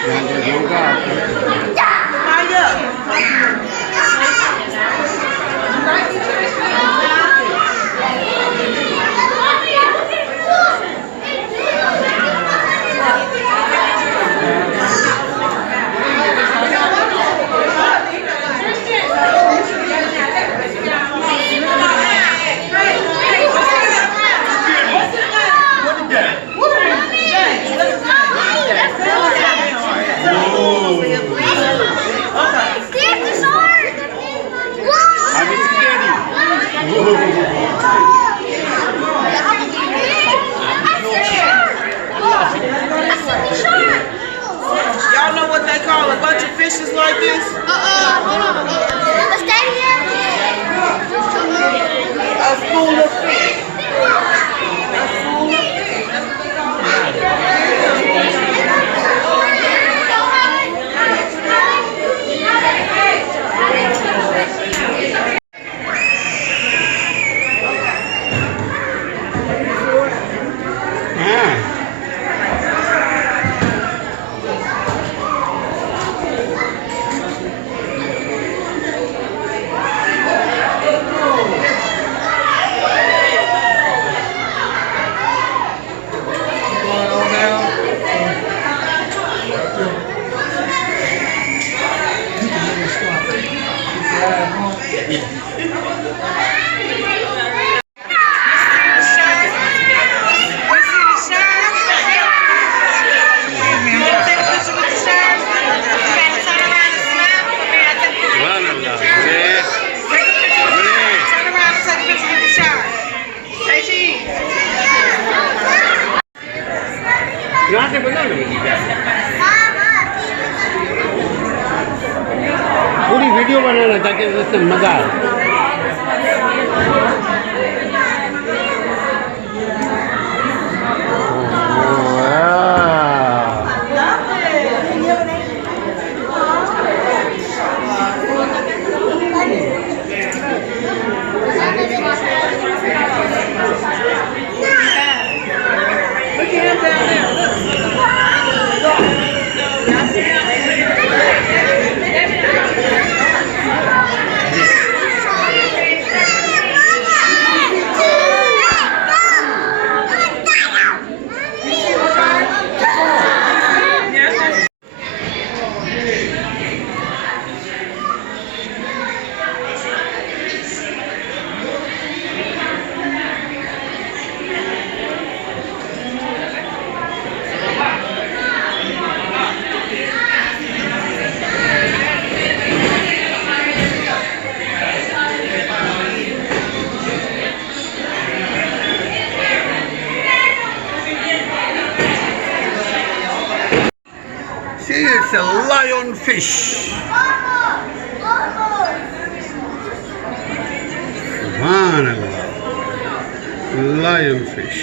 Y'all know what they call a bunch of fishes like this? Hold on. Let's stay here. A school of fish. A school of fish. पूरी video बनाना ताकि उससे मजा आए। See, it's a lionfish. Subhanallah. Lionfish.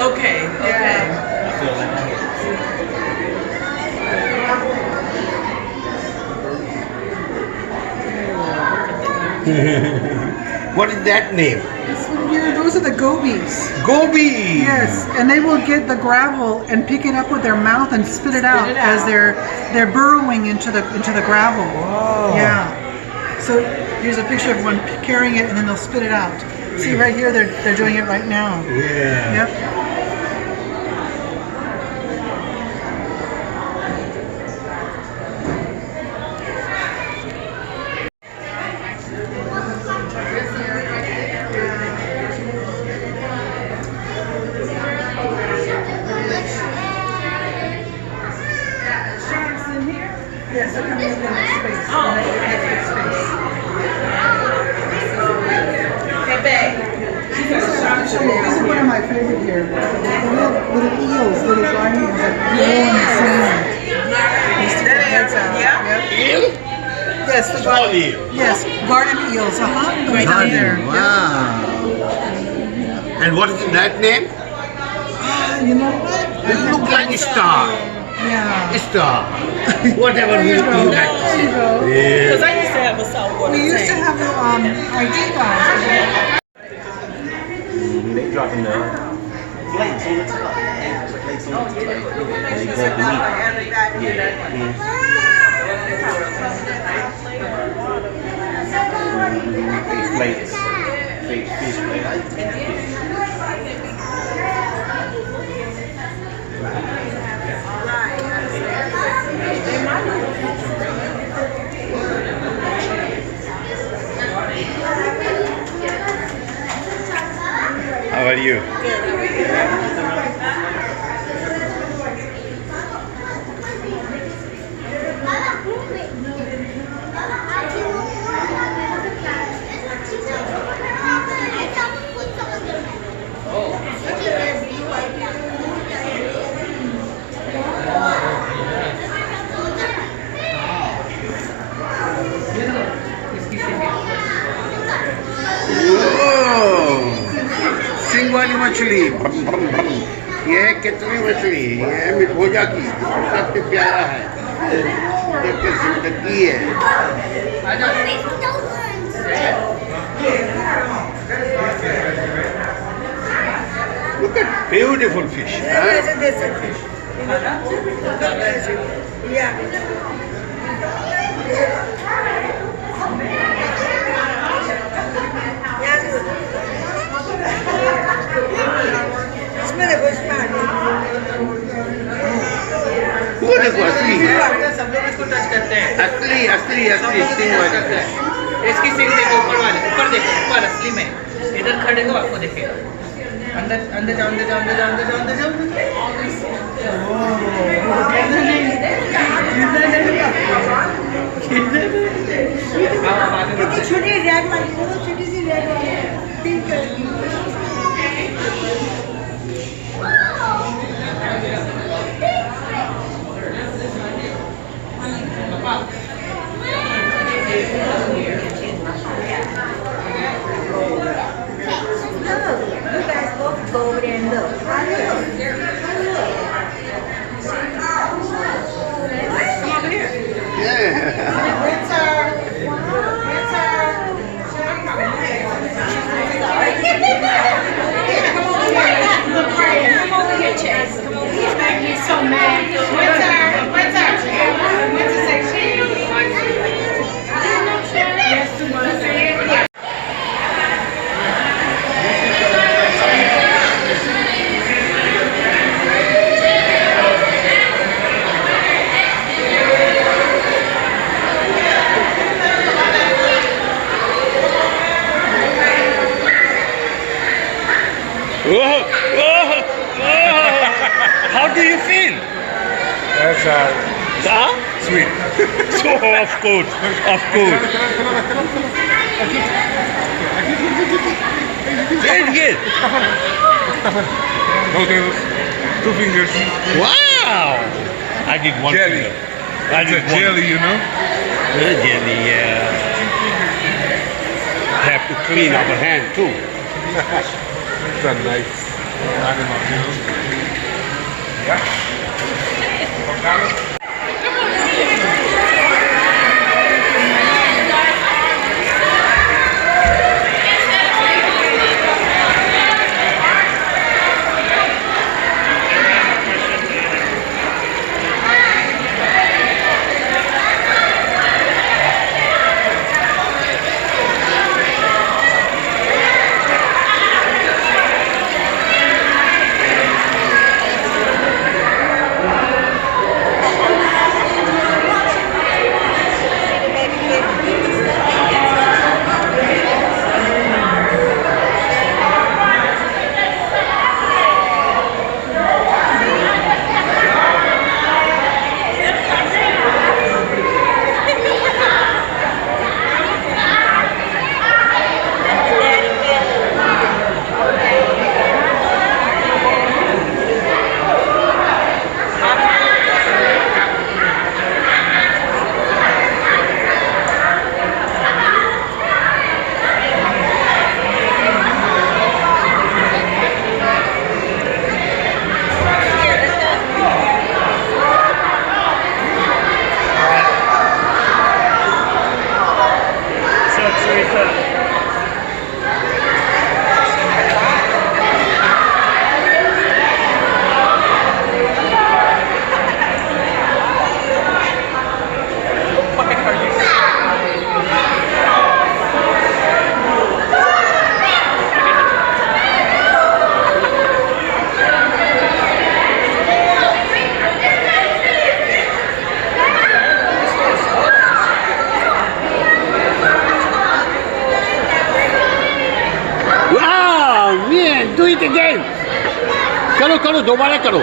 Okay. What is that name? Those are the gobies. Gobi. Yes, and they will get the gravel and pick it up with their mouth and spit it out as they're burrowing into the gravel. Wow. Yeah. So here's a picture of one carrying it, and then they'll spit it out. See right here, they're doing it right now. Yeah. Yep. show you. This is one of my favorite here. The little eels, little garden eels that roll in the sand. They stick their heads out. Yep. Eel? Yes, the Small garden. eel. Yes, garden eels. Those down there. Wow. And what is that name? You know what? It looks like a star. Yeah. A star. Whatever you like. There you go. Because Yeah. I used to have a saltwater We used to tank. have ID guys. They dropping the flakes on the top. Flakes on the top. And they go up the meat. Yeah. Flakes. Fake fish flakes. How are you? सिंग वाली मछली भम भम भम ये है कितनी मछली ये है मिठोजा की सबसे प्यारा है देखते जिंदगी है Look at beautiful fish. वो देखो असली सब लोग इसको टच करते हैं। असली असली असली सिंग वाली करते हैं। इसकी सिंग देखो ऊपर वाले, ऊपर देखो, ऊपर असली में। इधर खड़े हो आपको दिखेगा। अंदर अंदर जाओ, अंदर जाओ, अंदर जाओ, अंदर जाओ, अंदर जाओ। छोटी रेड वाली, वो छोटी सी रेड वाली पिंक कलर की। Go over there and look. Come over here. He's so mad. How do you feel? That's sweet. So of course, of course. Very good. No tails. 2 fingers. Wow! I did one Jelly. finger. I It's did a one. jelly, you know? Jelly, yeah. Have to clean our hand too. It's a nice animal, you know? Yeah? it again. करो करो दोबारा करो.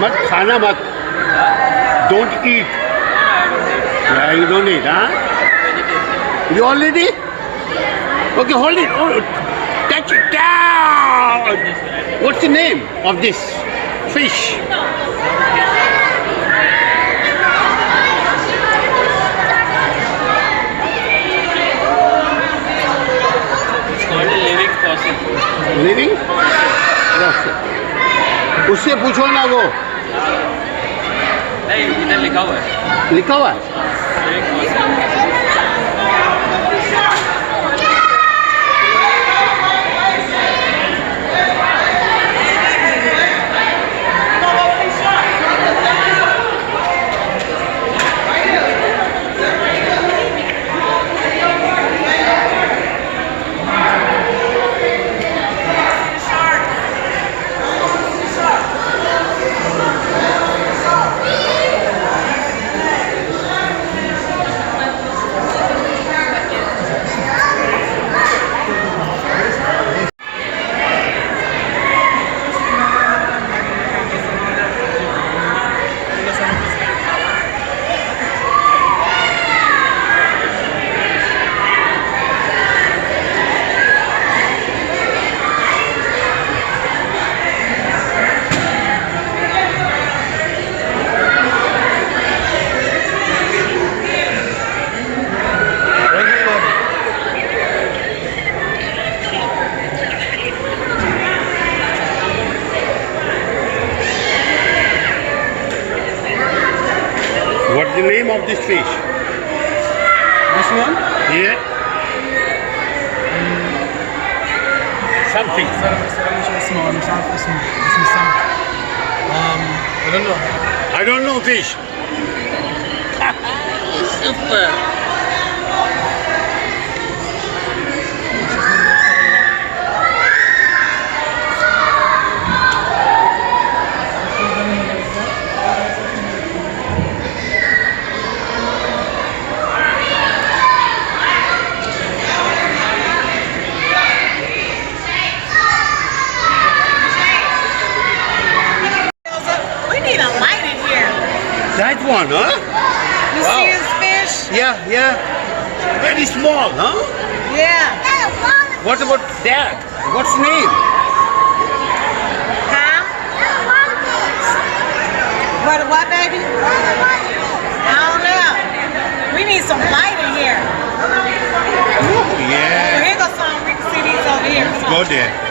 मत खाना मत. Don't eat. Yeah, you don't eat, huh? You already? Okay, hold it. Oh, touch it down. What's the name of this fish? It's called a living fossil. Living? उससे पूछो ना वो नहीं इधर लिखा हुआ है लिखा हुआ है. living fossil. What's the name of this fish? This one? Yeah. Something. Small. I don't know. I don't know fish. Super. We need a light in here. That one, huh? You see his fish? Yeah. Very small, huh? Yeah. What about that? What's name? Huh? What, baby? I don't know. We need some light in here. Oh, yeah. Here goes some. We can see these over here. Go there.